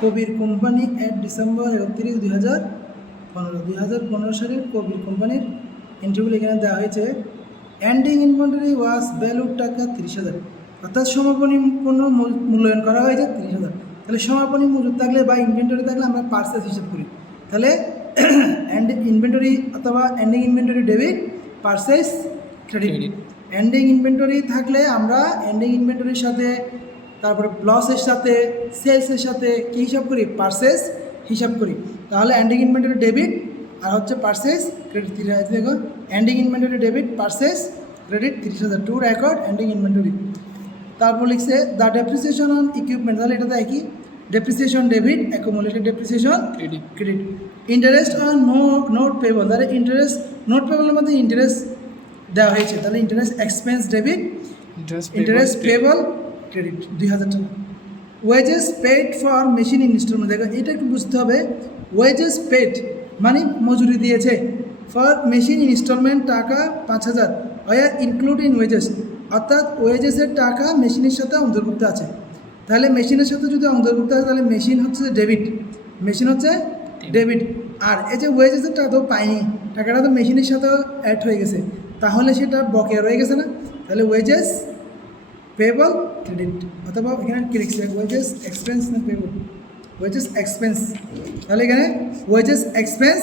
কবির company 1 December 2015 সালের কবির কোম্পানির এন্ট্রিগুলো এখানে দেওয়া হয়েছে। এন্ডিং ইনভেন্টরি ওয়াজ ভ্যালু টাকা 30,000, অর্থাৎ সমাপনী পণ্য মূল্যায়ন করা হয়েছে 30,000। তাহলে সমাপনী মজুদ থাকলে বা ইনভেন্টরি থাকলে আমরা পার্সেস হিসাব করি। তাহলে ইনভেন্টরি অথবা ending inventory debit, purchase credit. Ending inventory থাকলে আমরা এন্ডিং ইনভেন্টরির সাথে তারপরে লসের সাথে সেলসের সাথে কী হিসাব করি? পার্সেস হিসাব করি। তাহলে এন্ডিং ইনভেন্টরি ডেবিট আর হচ্ছে পার্সেস ক্রেডিট 30,000। দেখো ending inventory debit, purchase credit 30,000 two record ending inventory. তারপর লিখছে দ্য ডেপ্রিসিয়েশন অন ইকুইপমেন্ট, তাহলে এটা তো একই, depreciation debit, accumulated depreciation credit. Interest on note payable, তাহলে ইন্টারেস্ট নোট পেবলের মধ্যে ইন্টারেস্ট দেওয়া হয়েছে, তাহলে interest expense debit, interest payable credit 2,000 টাকা। Wages paid for machine instalment, দেখো এটা একটু বুঝতে হবে। ওয়েজেস পেড মানে মজুরি দিয়েছে, ফর মেশিন ইনস্টলমেন্ট টাকা 5,000, ওয়ার ইনক্লুড ইন ওয়েজেস, অর্থাৎ ওয়েজেসের টাকা মেশিনের সাথে অন্তর্ভুক্ত আছে। তাহলে মেশিনের সাথে যদি অন্তর্ভুক্ত আছে তাহলে মেশিন হচ্ছে ডেবিট, মেশিন হচ্ছে ডেবিট। আর এই যে ওয়েজেসের টাকা তো পাইনি, টাকাটা তো মেশিনের সাথে অ্যাড হয়ে গেছে, তাহলে সেটা বকেয়া রয়ে গেছে না। তাহলে ওয়েজেস পেবল ক্রেডিট, অথবা এখানে কি লিখছে? ওয়েজেস এক্সপেন্স না পেবল? ওয়েজেস এক্সপেন্স, তাহলে এখানে ওয়েজেস এক্সপেন্স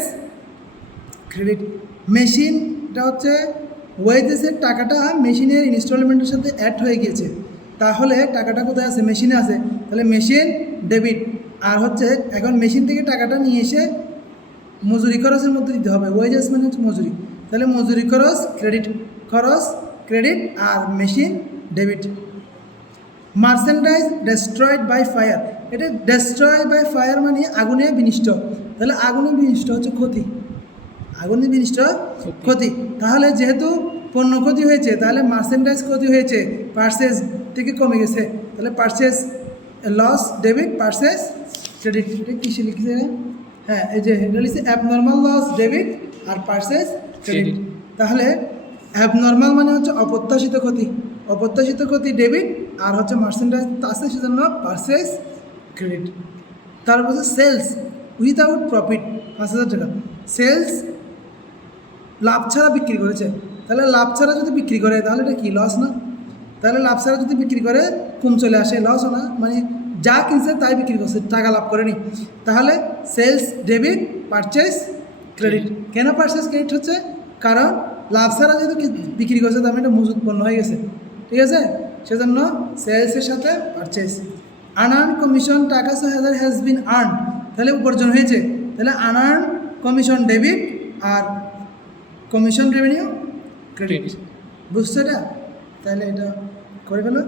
ক্রেডিট। মেশিনটা হচ্ছে ওয়েজেসের টাকাটা মেশিনের ইনস্টলমেন্টের সাথে অ্যাড হয়ে গিয়েছে, তাহলে টাকাটা কোথায় আছে? মেশিনে আছে, তাহলে মেশিন ডেবিট। আর হচ্ছে এখন মেশিন থেকে টাকাটা নিয়ে এসে মজুরি খরচের মধ্যে দিতে হবে, ওয়েজেস মানে হচ্ছে মজুরি, তাহলে মজুরি খরচ ক্রেডিট, খরচ ক্রেডিট, আর machine debit. Merchandise destroyed by fire, এটা ডেস্ট্রয় বাই ফায়ার মানে আগুনে বিনষ্ট, তাহলে আগুনে বিনষ্ট হচ্ছে ক্ষতি, আগুনে বিনষ্ট ক্ষতি। তাহলে যেহেতু পণ্য ক্ষতি হয়েছে তাহলে মার্চেন্ডাইজ ক্ষতি হয়েছে, পার্সেস থেকে কমে গেছে, তাহলে purchase loss debit, purchase credit. এটা কিসে লিখেছে? হ্যাঁ, এই যে এটা লিখছে অ্যাবনর্মাল লস ডেবিট আর পার্সেস ক্রেডিট। তাহলে অ্যাবনর্মাল মানে হচ্ছে অপ্রত্যাশিত ক্ষতি, অপ্রত্যাশিত ক্ষতি ডেবিট, আর হচ্ছে মার্চেন্ডাইজ আছে সেজন্য পার্সেস ক্রেডিট। তারপর হচ্ছে সেলস উইদাউট প্রফিট 5,000 টাকা, সেলস লাভ ছাড়া বিক্রি করেছে, তাহলে লাভ ছাড়া যদি বিক্রি করে তাহলে এটা কি? লস না? তাহলে লাভ ছাড়া যদি বিক্রি করে কম চলে আসে, লস না, মানে যা কিনছে তাই বিক্রি করছে, টাকা লাভ করেনি। তাহলে সেলস ডেবিট, পারচেস ক্রেডিট। কেন পারচেস ক্রেডিট হচ্ছে? কারণ লাভ ছাড়া যেহেতু বিক্রি করছে তার মানে এটা মজুত পণ্য হয়ে গেছে, ঠিক আছে, সেজন্য সেলসের সাথে পারচেস। আনআর্ন কমিশন টাকা 6,000 হ্যাজ বিন আর্ন, তাহলে উপার্জন হয়েছে, তাহলে আনআর্ন কমিশন ডেবিট আর কমিশন রেভিনিউ ক্রেডিট। বুঝছো এটা? তাহলে এটা করে ফেলো।